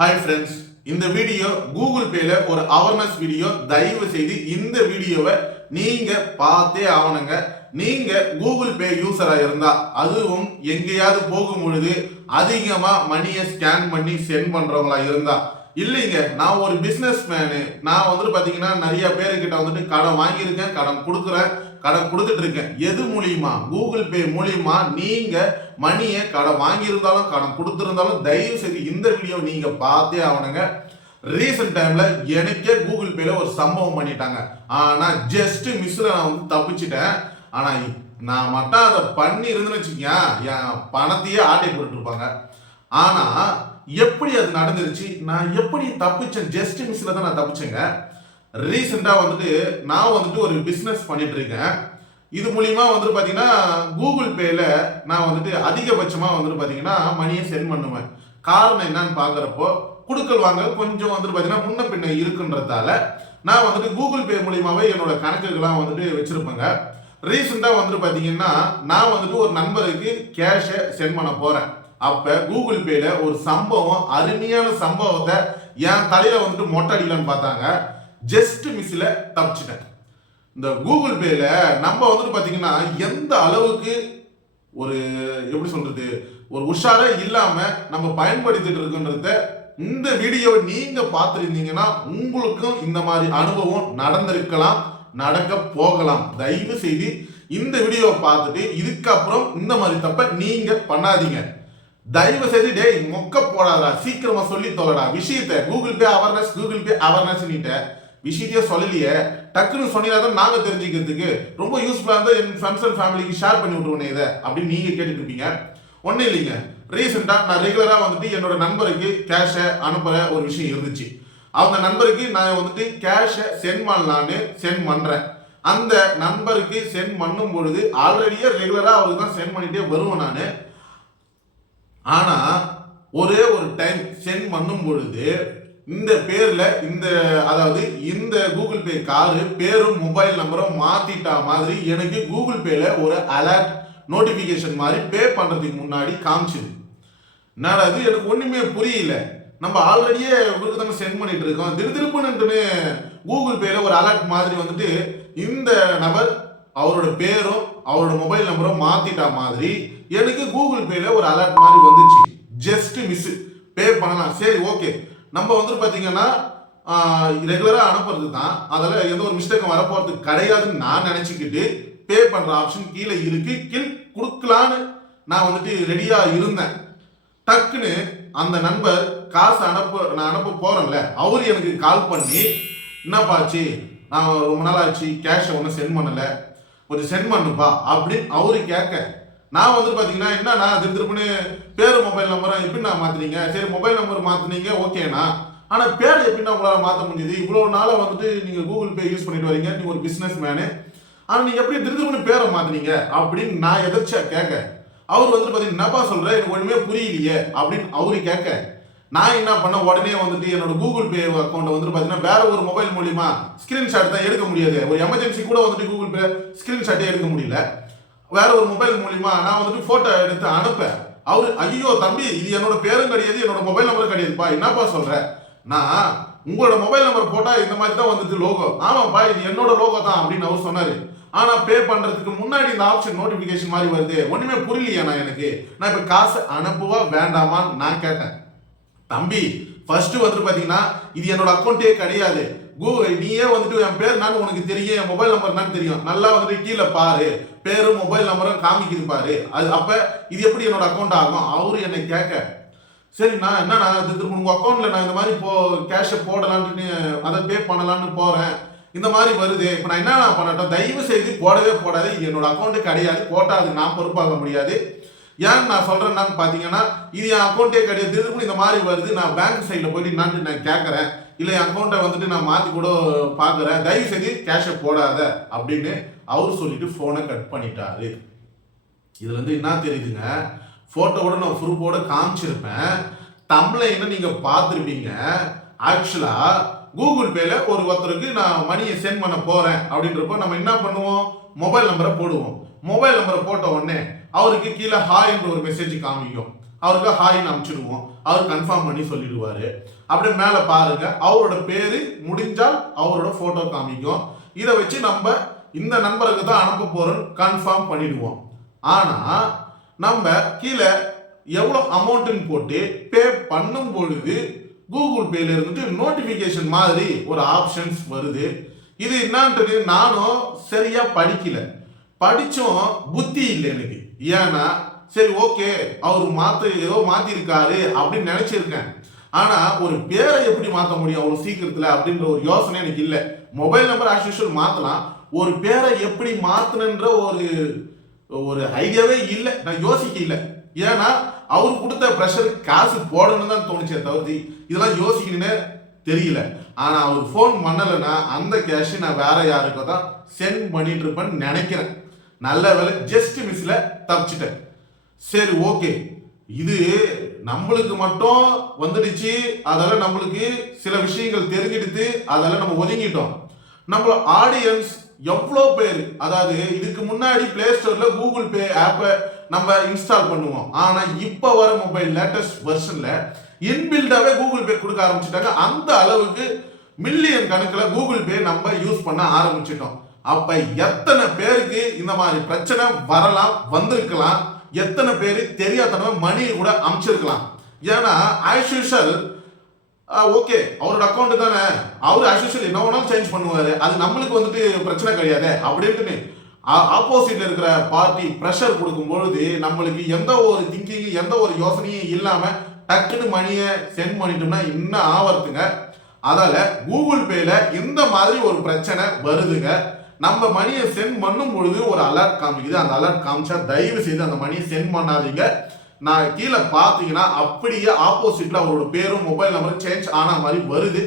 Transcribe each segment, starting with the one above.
Hi friends இந்த video Google பேல ஒரு அவேர்னஸ் வீடியோ தயவு செய்து இந்த வீடியோவை நீங்க பார்த்தே ஆகணுங்க நீங்க கூகுள் பே யூசரா இருந்தா அதுவும் எங்கேயாவது போகும் பொழுது அதிகமா மணியை ஸ்கேன் பண்ணி சென்ட் பண்றவங்களா இருந்தா. இல்லைங்க நான் ஒரு பிஸ்னஸ் மேனு நான் வந்துட்டு பாத்தீங்கன்னா நிறைய பேருக்கிட்ட வந்துட்டு கடன் வாங்கியிருக்கேன் கடன் கொடுக்குறேன். கடன் கொடுத்துட்டு இருக்கேன். எது மூலியமா? கூகுள் பே மூலியமா நீங்க மணியை கடன் வாங்கியிருந்தாலும் கடன் கொடுத்துருந்தாலும் தயவு செய்து இந்த வீடியோ நீங்க பார்த்தே ஆகணுங்க. ரீசெண்ட் டைம்ல எனக்கே கூகுள் பேல ஒரு சம்பவம் பண்ணிட்டாங்க. ஆனா ஜஸ்ட் மிஸ்ல நான் வந்து தப்பிச்சிட்டேன். ஆனா நான் மட்டும் அதை பண்ணி இருந்துன்னு என் பணத்தையே ஆட்டை போட்டு இருப்பாங்க. ஆனா எப்படி அது நடந்துருச்சு? நான் எப்படி தப்பிச்சேன்? ஜஸ்ட் மிஸ்ல தான் நான் தப்பிச்சேங்க. ரீசெண்டாக வந்துட்டு நான் வந்துட்டு ஒரு பிஸ்னஸ் பண்ணிட்டு இருக்கேன் இது மூலிமா வந்துட்டு பார்த்தீங்கன்னா கூகுள் பேயில் நான் வந்துட்டு அதிகபட்சமாக வந்துட்டு பார்த்தீங்கன்னா மணியை சென்ட் பண்ணுவேன். காரணம் என்னன்னு பார்க்குறப்போ குடுக்கல் வாங்க கொஞ்சம் வந்துட்டு பார்த்தீங்கன்னா முன்ன பின்ன இருக்குன்றதால நான் வந்துட்டு கூகுள் பே மூலியமாகவே என்னோட கணக்குகள்லாம் வந்துட்டு வச்சுருப்பேங்க. ரீசெண்டாக வந்துட்டு பார்த்தீங்கன்னா நான் வந்துட்டு ஒரு நண்பருக்கு கேஷை சென்ட் பண்ண போகிறேன் அப்போ கூகுள் பேயில் ஒரு சம்பவம் அருமையான சம்பவத்தை என் தலையில் வந்துட்டு மொட்டை அடிக்கலான்னு பார்த்தாங்க. ஜஸ்ட் மிஸ்ல தப்பிச்சிட்டேன். இந்த கூகுள் பேல நம்ம வந்துட்டு பாத்தீங்கன்னா எந்த அளவுக்கு ஒரு எப்படி சொல்றது ஒரு உஷாரே இல்லாம நம்ம பயன்படுத்திட்டு இருக்குன்றத இந்த வீடியோவை நீங்க பார்த்துருந்தீங்கன்னா உங்களுக்கும் இந்த மாதிரி அனுபவம் நடந்திருக்கலாம் நடக்க போகலாம். தயவு செய்து இந்த வீடியோவை பார்த்துட்டு இதுக்கப்புறம் இந்த மாதிரி தப்ப நீங்க பண்ணாதீங்க. தயவு செய்து டேய் மொக்க போடாதா சீக்கிரமா சொல்லி தொலைடா. விஷயத்தை Google Pay awareness Google Pay awareness விஷயத்தையே சொல்லலையே. டக்குன்னு சொன்னீங்கன்னா தான் நாங்க தெரிஞ்சுக்கிறதுக்கு ரொம்ப யூஸ்ஃபுல்லா இருந்தா என் ஃப்ரெண்ட்ஸ் அண்ட் ஃபேமிலிக்கு ஷேர் பண்ணி விட்டுருவோம் இதை அப்படின்னு நீங்க கேட்டுட்டு இருப்பீங்க ஒன்றும் இல்லைங்க ரீசெண்டாக நான் ரெகுலரா வந்துட்டு என்னோட நண்பருக்கு கேஷை அனுப்புற ஒரு விஷயம் இருந்துச்சு. அவங்க நண்பருக்கு நான் வந்துட்டு கேஷை சென்ட் பண்ணலான்னு சென்ட் பண்றேன். அந்த நண்பருக்கு சென்ட் பண்ணும் பொழுது ஆல்ரெடியே ரெகுலரா அவருக்கு தான் சென்ட் பண்ணிட்டே வருவேன் நான். ஆனா ஒரே ஒரு டைம் சென்ட் பண்ணும் பொழுது இந்த பேர்ல இந்த அதாவது இந்த கூகுள் பே காரு பேரும் மொபைல் நம்பரும் மாத்திட்டா மாதிரி எனக்கு கூகுள் பேல ஒரு அலர்ட் நோட்டிபிகேஷன் மாதிரி பே பண்றதுக்கு முன்னாடி காமிச்சுது நான் அது எனக்கு ஒண்ணுமே புரியல. நம்ம ஆல்ரெடியே உங்களுக்கு தானே சென்ட் பண்ணிட்டு இருக்கோம். திரு திருப்புன்னு கூகுள் பேல ஒரு அலர்ட் மாதிரி வந்துட்டு இந்த நபர் அவரோட பேரும் அவரோட மொபைல் நம்பரும் மாத்திட்டா மாதிரி எனக்கு கூகுள் பேல ஒரு அலர்ட் மாதிரி வந்துச்சு. ஜஸ்ட் மிஸ் பே பண்ணலாம். சரி ஓகே நம்ம வந்துட்டு பார்த்தீங்கன்னா ரெகுலராக அனுப்புறது தான் அதில் எந்த ஒரு மிஸ்டேக்கும் வரப்போகிறதுக்கு கிடையாதுன்னு நான் நினச்சிக்கிட்டு பே பண்ணுற ஆப்ஷன் கீழே இருக்கு. கீழ் கொடுக்கலான்னு நான் வந்துட்டு ரெடியாக இருந்தேன். டக்குன்னு அந்த நண்பர் காசு அனுப்ப நான் அனுப்ப போகிறேன்ல அவர் எனக்கு கால் பண்ணி என்னப்பாச்சு நான் ரொம்ப நாள் ஆச்சு கேஷை ஒன்றும் சென்ட் பண்ணலை. கொஞ்சம் சென்ட் பண்ணுப்பா அப்படின்னு அவரு கேட்க நான் வந்து பார்த்தீங்கன்னா என்னண்ணா திரு பேர் மொபைல் நம்பரை எப்படிண்ணா நான் சரி மொபைல் நம்பர் மாற்றினீங்க ஓகேண்ணா. ஆனால் பேர் எப்படின்னா உங்களால் மாற்ற முடியுது இவ்வளோ நாளாக வந்துட்டு நீங்கள் கூகுள் பே யூஸ் பண்ணிட்டு வரீங்க. நீங்கள் ஒரு பிஸ்னஸ் மேனு ஆனால் நீங்கள் எப்படி திரு பேரை மாற்றினீங்க அப்படின்னு நான் எதிர்ச்சியா கேட்க அவர் வந்துட்டு பார்த்தீங்கன்னா என்னப்பா சொல்கிறேன் எனக்கு ஒன்றுமே புரியலையே. அப்படின்னு அவரு கேட்க நான் என்ன பண்ண? உடனே வந்துட்டு என்னோட கூகுள் பே அக்கௌண்ட்டை வந்துட்டு பார்த்தீங்கன்னா வேற ஒரு மொபைல் மூலியமா ஸ்கிரீன்ஷாட் தான் எடுக்க முடியாது. ஒரு எமர்ஜென்சி கூட வந்துட்டு கூகுள் பே ஸ்கிரீன்ஷாட்டே எடுக்க முடியல. வேற ஒரு மொபைல் மூலியமா நான் வந்துட்டு போட்டோ எடுத்து அனுப்பேன். அவர் ஐயோ தம்பி இது என்னோட பேரும் கிடையாது என்னோட மொபைல் நம்பரும் கிடையாதுப்பா. என்னப்பா சொல்ற? நான் உங்களோட மொபைல் நம்பர் போட்டா இந்த மாதிரி தான் வந்துட்டு லோகோ ஆமாப்பா இது என்னோட லோகோ தான் அப்படின்னு அவர் சொன்னாரு. ஆனா பே பண்றதுக்கு முன்னாடி இந்த ஆப்ஷன் நோட்டிபிகேஷன் மாதிரி வருது ஒண்ணுமே புரியலையா நான் எனக்கு. நான் இப்ப காசு அனுப்புவா வேண்டாமான்னு நான் கேட்டேன். தம்பி ஃபர்ஸ்ட் வந்துட்டு பாத்தீங்கன்னா இது என்னோட அக்கௌண்ட்டே கிடையாது. கூகுள் நீயே வந்துட்டு என் பேர் நான் உனக்கு தெரியும் என் மொபைல் நம்பர் என்னன்னு தெரியும். நல்லா வந்துட்டு கீழே பாரு. பேரும் மொபைல் நம்பரும் காமிக்குது பாரு. அது அப்போ இது எப்படி என்னோட அக்கௌண்ட் ஆகும்? அவரு என்னை கேட்க சரி நான் என்ன நான் இது திரும்ப அக்கௌண்ட்ல நான் இந்த மாதிரி போ கேஷை போடலான்ட்டு அதை பே பண்ணலான்னு போகிறேன் இந்த மாதிரி வருது. இப்போ நான் என்ன நான் பண்ணட்டும்? தயவு செய்து போடவே போடாது. இது என்னோட அக்கௌண்ட்டு கிடையாது. போட்டால் அது நான் பொறுப்பாக முடியாது. ஏன் நான் சொல்றேன்னு பார்த்தீங்கன்னா இது என் அக்கௌண்ட்டே கிடையாது. திரும்ப இந்த மாதிரி வருது. நான் பேங்க் சைடில் போயிட்டு நான் நான் கேட்குறேன் இல்லை என் அக்கௌண்ட்டை வந்துட்டு நான் மாற்றி கூட பார்க்குறேன் தயவு செய்து கேஷை போடாத அப்படின்னு அவர் சொல்லிட்டு ஃபோனை கட் பண்ணிட்டாரு. இதுல இருந்து என்ன தெரியுதுங்க? ஃபோட்டோவோட நான் ப்ரூஃபோட காமிச்சிருப்பேன். தமிழ்ல நீங்கள் பார்த்துருப்பீங்க? ஆக்சுவலாக கூகுள் பேல ஒரு ஒருத்தருக்கு நான் மணியை சென்ட் பண்ண போறேன் அப்படின்றப்போ நம்ம என்ன பண்ணுவோம்? மொபைல் நம்பரை போடுவோம். மொபைல் நம்பரை போட்ட உடனே அவருக்கு கீழே ஹாய்ன்ற ஒரு மெசேஜ் காமிக்கும். அவருக்கு ஹாய்னு அனுப்பிச்சிடுவோம் அவர் கன்ஃபார்ம் பண்ணி சொல்லிடுவாரு. அப்படியே மேலே பாருங்க. அவரோட பேர் முடிஞ்சால் அவரோட ஃபோட்டோ காமிக்கும். இதை வச்சு நம்ம இந்த நம்பருக்கு தான் அனுப்ப போறோம் கன்ஃபார்ம் பண்ணிடுவோம். ஆனால் நம்ம கீழே எவ்வளோ அமௌண்ட்டுன்னு போட்டு பே பண்ணும் பொழுது கூகுள் பேல இருந்துட்டு நோட்டிஃபிகேஷன் மாதிரி ஒரு ஆப்ஷன்ஸ் வருது. இது என்னன்றது? நானும் சரியாக படிக்கலை. படித்தோம் புத்தி இல்லை எனக்கு. ஏன்னா சரி ஓகே அவர் மாத்த ஏதோ மாத்திருக்காரு அப்படின்னு நினைச்சிருக்கேன். ஆனா ஒரு பேரை எப்படி மாத்த முடியும் அவ்வளவு சீக்கிரத்துல அப்படின்ற ஒரு யோசனை எனக்கு இல்லை. மொபைல் நம்பர் ஆஸ் மாற்றலாம் மாத்தலாம். ஒரு பேரை எப்படி மாத்தணுன்ற ஒரு ஒரு ஐடியாவே இல்லை. நான் யோசிக்க இல்லை ஏன்னா அவர் கொடுத்த ப்ரெஷர் காசு போடணும்னு தான் தோணுச்சே தவிர்த்து இதெல்லாம் யோசிக்கணும்னே தெரியல. ஆனா அவர் ஃபோன் பண்ணலைன்னா அந்த கேஷை நான் வேற யாருக்கோ தான் சென்ட் பண்ணிட்டு இருப்பேன்னு நினைக்கிறேன். நல்ல வேலை ஜஸ்ட் மிஸ்ல தப்பிச்சிட்டேன். சரி ஓகே இது நம்மளுக்கு மட்டும் வந்துடுச்சு. அதெல்லாம் நம்மளுக்கு சில விஷயங்கள் தெரிஞ்சிடுத்து அதெல்லாம் நம்ம ஒதுங்கிட்டோம். நம்ம ஆடியன்ஸ் எவ்வளோ பேர்? அதாவது இதுக்கு முன்னாடி பிளே ஸ்டோர்ல கூகுள் பே ஆப்பை நம்ம இன்ஸ்டால் பண்ணுவோம். ஆனா இப்போ வர மொபைல் லேட்டஸ்ட் வெர்ஷன்ல இன்பில்டாவே கூகுள் பே கொடுக்க ஆரம்பிச்சிட்டாங்க. அந்த அளவுக்கு மில்லியன் கணக்கில் கூகுள் பே நம்ம யூஸ் பண்ண ஆரம்பிச்சிட்டோம். அப்ப எத்தனை பேருக்கு இந்த மாதிரி பிரச்சனை வரலாம் வந்திருக்கலாம்? எத்தனை பேர் தெரியாதனமா மணியை கூட அமைச்சிருக்கலாம்? ஏன்னா ஆஸ் யூஷுவல் ஓகே அவரோட அக்கௌண்ட் தானே. அவர் ஆஸ் என்ன வேணாலும் சேஞ்ச் பண்ணுவார். அது நம்மளுக்கு வந்துட்டு பிரச்சனை கிடையாது அப்படின்ட்டு ஆப்போசிட்ல இருக்கிற பார்ட்டி ப்ரெஷர் கொடுக்கும் பொழுது நம்மளுக்கு எந்த ஒரு திங்கிங் எந்த ஒரு யோசனையும் இல்லாமல் டக்குன்னு மணியை சென்ட் பண்ணிட்டோம்னா இன்னும் ஆவறதுங்க. அதால கூகுள் பேல இந்த மாதிரி ஒரு பிரச்சனை வருதுங்க. நம்ம மணியை சென்ட் பண்ணும் பொழுது ஒரு அலர்ட் காமிக்குது. அந்த அலர்ட் காமிச்சா தயவு செய்து அந்த மணியை சென்ட் பண்ணாதீங்க. நான் கீழே பார்த்தீங்கன்னா அப்படியே ஆப்போசிட்ல அவரோட பேரும் மொபைல் நம்பரும் சேஞ்ச் ஆன மாதிரி வருது.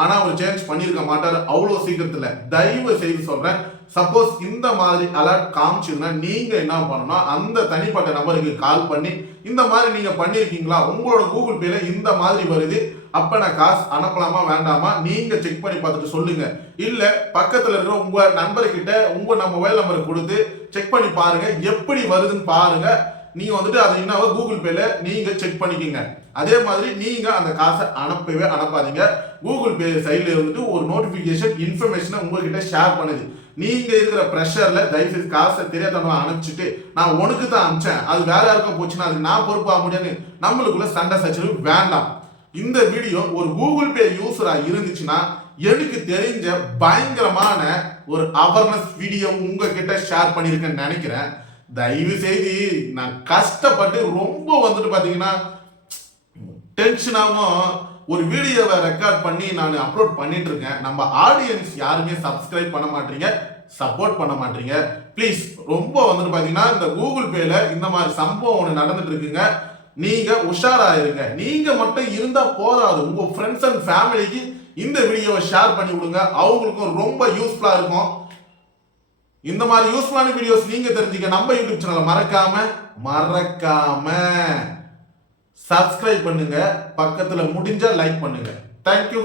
ஆனால் அவர் சேஞ்ச் பண்ணியிருக்க மாட்டார் அவ்வளோ சீக்கிரத்தில். தயவு செய்து சொல்கிறேன் சப்போஸ் இந்த மாதிரி அலர்ட் காமிச்சுன்னா நீங்க என்ன பண்ணணும் அந்த தனிப்பட்ட நபருக்கு கால் பண்ணி இந்த மாதிரி நீங்க பண்ணியிருக்கீங்களா உங்களோட கூகுள் பேல இந்த மாதிரி வருது. அப்ப நான் காசு அனுப்பலாமா வேண்டாமா? நீங்க செக் பண்ணி பார்த்துட்டு சொல்லுங்க. இல்ல பக்கத்துல இருக்கிற உங்க நண்பர்கிட்ட உங்க நம்ம மொபைல் நம்பர் கொடுத்து செக் பண்ணி பாருங்க. எப்படி வருதுன்னு பாருங்க. நீங்கள் வந்துட்டு அது என்னவோ கூகுள் பேல நீங்கள் செக் பண்ணிக்கோங்க. அதே மாதிரி நீங்கள் அந்த காசை அனுப்பவே அனுப்பாதீங்க. கூகுள் பே சைடில் இருந்துட்டு ஒரு நோட்டிஃபிகேஷன் இன்ஃபர்மேஷனை உங்ககிட்ட ஷேர் பண்ணுது. நீங்கள் இருக்கிற ப்ரெஷரில் தயவுசெய்து காசை தெரியாதவங்க அனுப்பிச்சிட்டு நான் உனக்கு தான் அனுப்பிச்சேன். அது வேற யாருக்கும் போச்சுன்னா அது நான் பொறுப்பாக முடியாது. நம்மளுக்குள்ள சண்டை சச்சரவு வேண்டாம். இந்த வீடியோ ஒரு கூகுள் பே யூஸராக இருந்துச்சுன்னா எனக்கு தெரிஞ்ச பயங்கரமான ஒரு அவேர்னஸ் வீடியோ உங்ககிட்ட ஷேர் பண்ணியிருக்கேன்னு நினைக்கிறேன். தயவு செய்து நான் கஷ்டப்பட்டு ரொம்ப வந்துட்டு பார்த்தீங்கன்னா டென்ஷனாகவும் ஒரு வீடியோவை ரெக்கார்ட் பண்ணி நான் அப்லோட் பண்ணிட்டு இருக்கேன். நம்ம ஆடியன்ஸ் யாருமே சப்ஸ்கிரைப் பண்ண மாட்டீங்க சப்போர்ட் பண்ண மாட்டீங்க. ப்ளீஸ் ரொம்ப வந்துட்டு பார்த்தீங்கன்னா இந்த கூகுள் பேல இந்த மாதிரி சம்பவம் ஒன்று நடந்துட்டு இருக்குங்க. நீங்க உஷாரா இருங்க. நீங்க மட்டும் இருந்தா போதாது. உங்க ஃப்ரெண்ட்ஸ் அண்ட் ஃபேமிலிக்கு இந்த வீடியோவை ஷேர் பண்ணி விடுங்க. அவங்களுக்கும் ரொம்ப யூஸ்ஃபுல்லா இருக்கும். இந்த மாதிரி யூஸ்ஃபுல்லான வீடியோஸ் நீங்க தெரிஞ்சுக்க நம்ம யூடியூப் சேனலை மறக்காம மறக்காம சப்ஸ்கிரைப் பண்ணுங்க. பக்கத்துல முடிஞ்சா லைக் பண்ணுங்க. தேங்க்யூ